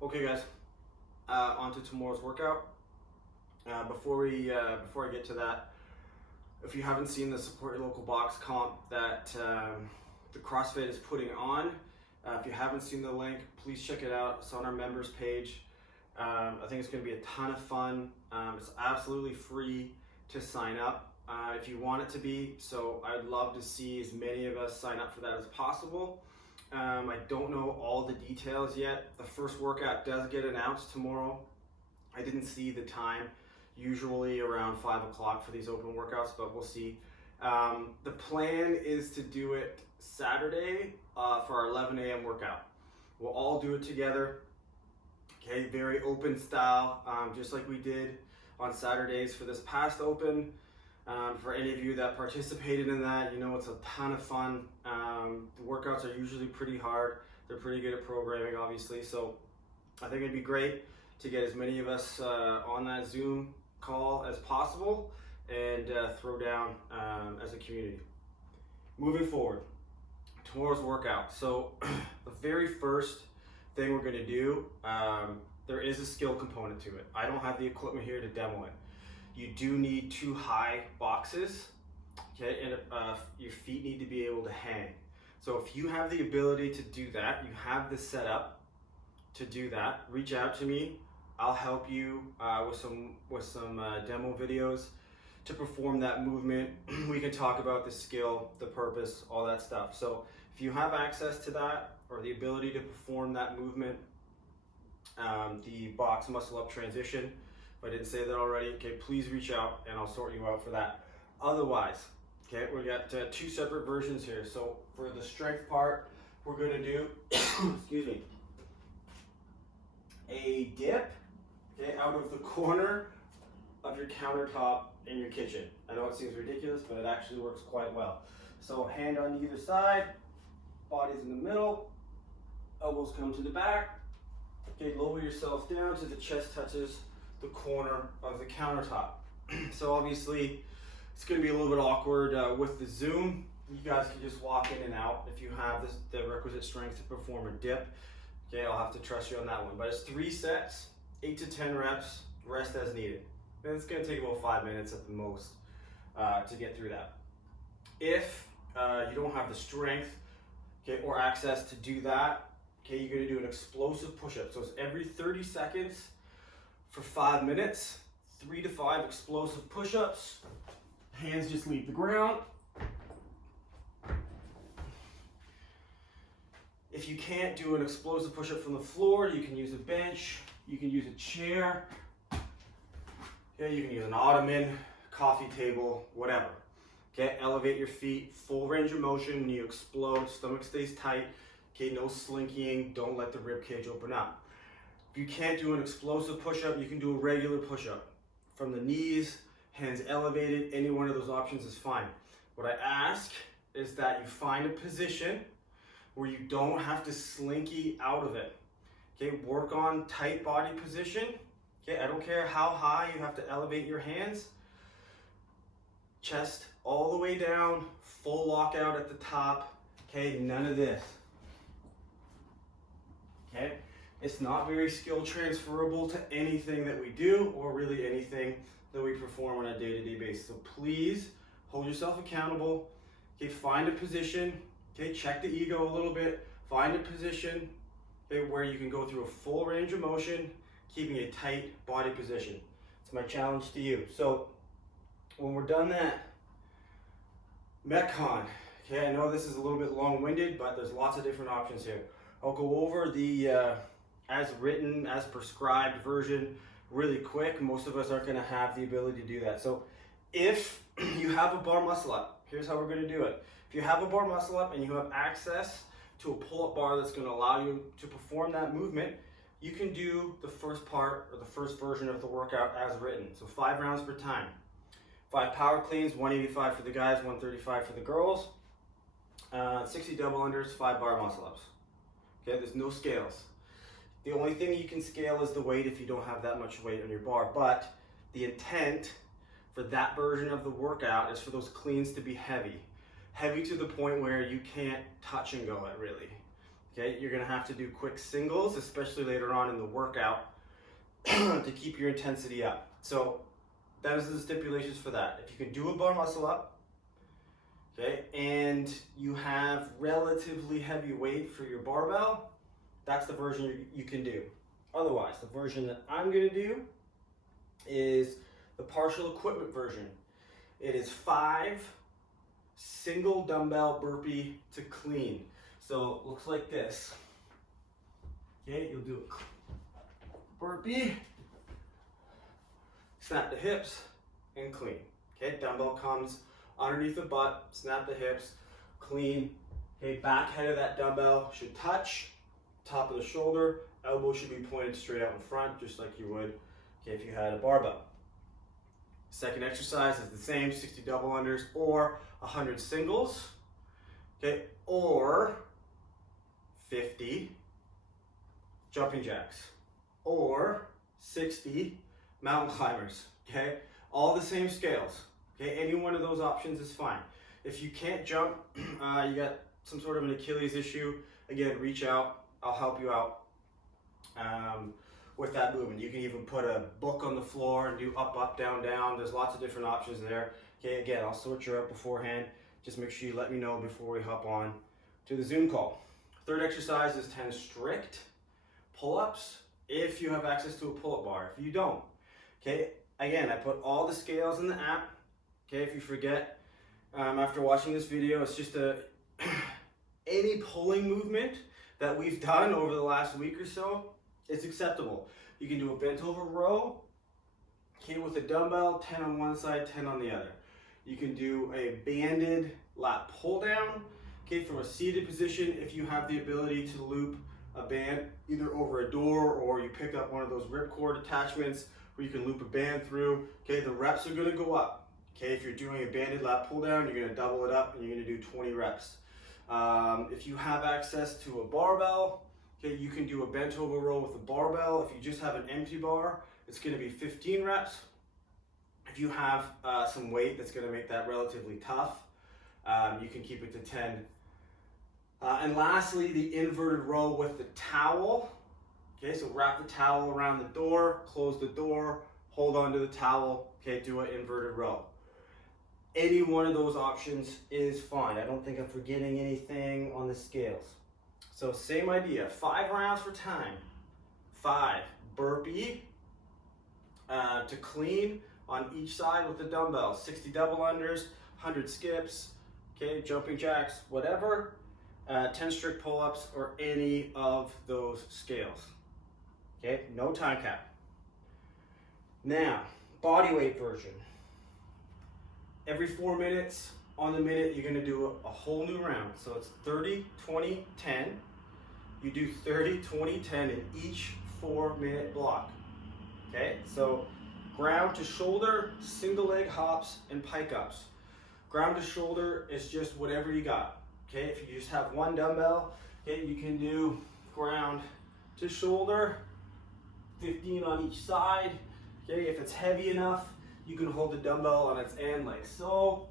Okay guys, on to tomorrow's workout. Before I get to that, if you haven't seen the Support Your Local Box comp that the CrossFit is putting on, if you haven't seen the link, please check it out. It's on our members page. I think it's going to be a ton of fun. It's absolutely free to sign up if you want it to be. So I'd love to see as many of us sign up for that as possible. I don't know all the details yet. The first workout does get announced tomorrow. I didn't see the time, usually around 5 o'clock for these open workouts, but we'll see. The plan is to do it Saturday for our 11 a.m. workout. We'll all do it together. Okay, very open style, just like we did on Saturdays for this past open. For any of you that participated in that, you know it's a ton of fun. The workouts are usually pretty hard. They're pretty good at programming, obviously. So I think it'd be great to get as many of us on that Zoom call as possible and throw down as a community. Moving forward, tomorrow's workout. So the very first thing we're gonna do, there is a skill component to it. I don't have the equipment here to demo it. You do need 2 high boxes, okay, and your feet need to be able to hang. So if you have the ability to do that, you have the setup to do that, reach out to me. I'll help you with some demo videos to perform that movement. We can talk about the skill, the purpose, all that stuff. So if you have access to that or the ability to perform that movement, the box muscle up transition, if I didn't say that already, okay, please reach out and I'll sort you out for that. Otherwise, okay, we got 2 separate versions here. So for the strength part, we're gonna do, excuse me, a dip, okay, out of the corner of your countertop in your kitchen. I know it seems ridiculous, but it actually works quite well. So hand on either side, body's in the middle, elbows come to the back, okay, lower yourself down to the chest touches the corner of the countertop. So obviously it's going to be a little bit awkward with the Zoom. You guys can just walk in and out if you have the requisite strength to perform a dip. Okay, I'll have to trust you on that one. But it's 3 sets, 8 to 10 reps, rest as needed. And it's going to take about 5 minutes at the most to get through that. If you don't have the strength, okay, or access to do that, okay, you're going to do an explosive push-up. So it's every 30 seconds for 5 minutes, 3 to 5 explosive push-ups. Hands just leave the ground. If you can't do an explosive push-up from the floor, you can use a bench, you can use a chair, okay, you can use an ottoman, coffee table, whatever. Okay, elevate your feet, full range of motion. When you explode, stomach stays tight. Okay, no slinking, don't let the rib cage open up. If you can't do an explosive push-up, you can do a regular push-up. From the knees, hands elevated, any one of those options is fine. What I ask is that you find a position where you don't have to slinky out of it. Okay, work on tight body position. Okay, I don't care how high you have to elevate your hands. Chest all the way down, full lockout at the top. Okay, none of this. Okay, it's not very skill transferable to anything that we do or really anything that we perform on a day-to-day basis. So please hold yourself accountable. Okay, find a position. Okay, check the ego a little bit. Find a position, okay, where you can go through a full range of motion, keeping a tight body position. It's my challenge to you. So when we're done that, Metcon. Okay, I know this is a little bit long-winded, but there's lots of different options here. I'll go over the as written, as prescribed version really quick. Most of us aren't going to have the ability to do that. So if you have a bar muscle up, here's how we're going to do it. If you have a bar muscle up and you have access to a pull-up bar that's going to allow you to perform that movement, you can do the first part or the first version of the workout as written. So 5 rounds per time. 5 power cleans, 185 for the guys, 135 for the girls. 60 double unders, 5 bar muscle ups. Okay, there's no scales. The only thing you can scale is the weight if you don't have that much weight on your bar, but the intent for that version of the workout is for those cleans to be heavy. Heavy to the point where you can't touch and go it really. Okay, you're gonna have to do quick singles, especially later on in the workout, to keep your intensity up. So that is the stipulations for that. If you can do a bar muscle up, okay, and you have relatively heavy weight for your barbell, that's the version you can do. Otherwise, the version that I'm gonna do is the partial equipment version. It is 5 single dumbbell burpee to clean. So it looks like this. Okay, you'll do a burpee, snap the hips, and clean. Okay, dumbbell comes underneath the butt, snap the hips, clean. Okay, back head of that dumbbell should touch top of the shoulder. Elbow should be pointed straight out in front, just like you would, okay, if you had a barbell. Second exercise is the same, 60 double unders or 100 singles, okay, or 50 jumping jacks, or 60 mountain climbers, okay? All the same scales, okay? Any one of those options is fine. If you can't jump, you got some sort of an Achilles issue, again, reach out, I'll help you out with that movement. You can even put a book on the floor and do up, up, down, down. There's lots of different options there. Okay, again, I'll sort you out beforehand. Just make sure you let me know before we hop on to the Zoom call. Third exercise is 10 strict pull-ups if you have access to a pull-up bar. If you don't, okay, again, I put all the scales in the app. Okay, if you forget after watching this video, it's just any pulling movement that we've done over the last week or so, it's acceptable. You can do a bent over row, okay, with a dumbbell, 10 on one side, 10 on the other. You can do a banded lat pull down, okay, from a seated position if you have the ability to loop a band either over a door or you pick up one of those ripcord attachments where you can loop a band through. Okay, the reps are gonna go up. Okay, if you're doing a banded lat pull down, you're gonna double it up and you're gonna do 20 reps. If you have access to a barbell, okay, you can do a bent over row with a barbell. If you just have an empty bar, it's gonna be 15 reps. If you have some weight that's gonna make that relatively tough, you can keep it to 10. And lastly, the inverted row with the towel. Okay, so wrap the towel around the door, close the door, hold on to the towel, okay, do an inverted row. Any one of those options is fine. I don't think I'm forgetting anything on the scales. So same idea, 5 rounds for time. 5 burpee to clean on each side with the dumbbells. 60 double unders, 100 skips, okay, jumping jacks, whatever. 10 strict pull-ups or any of those scales. Okay, no time cap. Now, body weight version. Every 4 minutes on the minute, you're gonna do a whole new round. So it's 30, 20, 10. You do 30, 20, 10 in each 4-minute block. Okay, so ground to shoulder, single leg hops, and pike ups. Ground to shoulder is just whatever you got. Okay, if you just have one dumbbell, okay, you can do ground to shoulder, 15 on each side. Okay, if it's heavy enough, you can hold the dumbbell on its end like so.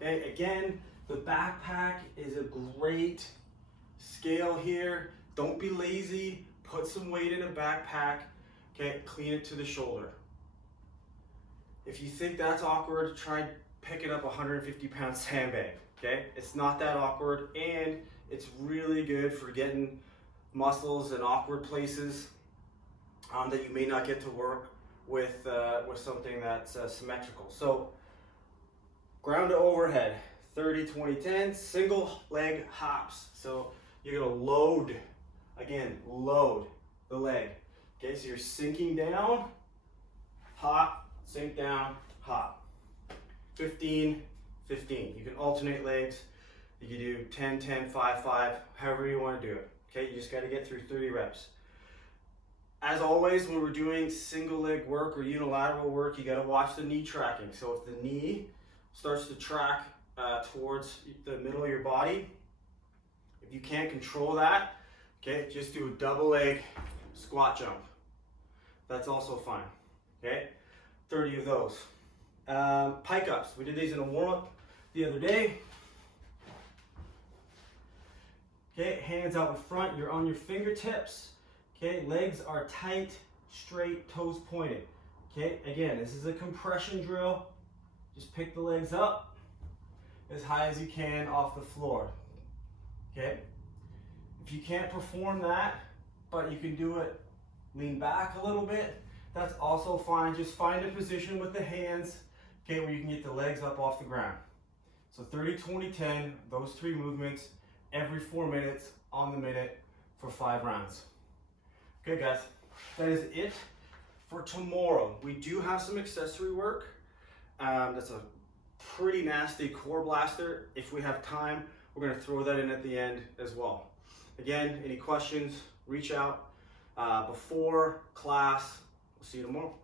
Okay, again, the backpack is a great scale here. Don't be lazy, put some weight in a backpack, okay, clean it to the shoulder. If you think that's awkward, try picking up a 150-pound sandbag, okay? It's not that awkward, and it's really good for getting muscles in awkward places that you may not get to work with something that's symmetrical. So ground to overhead, 30, 20, 10, single leg hops. So you're gonna load, again, load the leg. Okay, so you're sinking down, hop, sink down, hop. 15, 15. You can alternate legs. You can do 10, 10, 5, 5, however you want to do it. Okay, you just got to get through 30 reps. As always, when we're doing single leg work or unilateral work, you got to watch the knee tracking. So if the knee starts to track towards the middle of your body, if you can't control that, okay, just do a double leg squat jump. That's also fine. Okay, 30 of those. Pike ups. We did these in a warm-up the other day. Okay, hands out in front, you're on your fingertips. Okay, legs are tight, straight, toes pointed. Okay, again, this is a compression drill. Just pick the legs up as high as you can off the floor. Okay, if you can't perform that, but you can do it, lean back a little bit, that's also fine. Just find a position with the hands, okay, where you can get the legs up off the ground. So 30, 20, 10, those 3 movements every 4 minutes on the minute for 5 rounds. Okay guys, that is it for tomorrow. We do have some accessory work. That's a pretty nasty core blaster. If we have time, we're gonna throw that in at the end as well. Again, any questions, reach out before class. We'll see you tomorrow.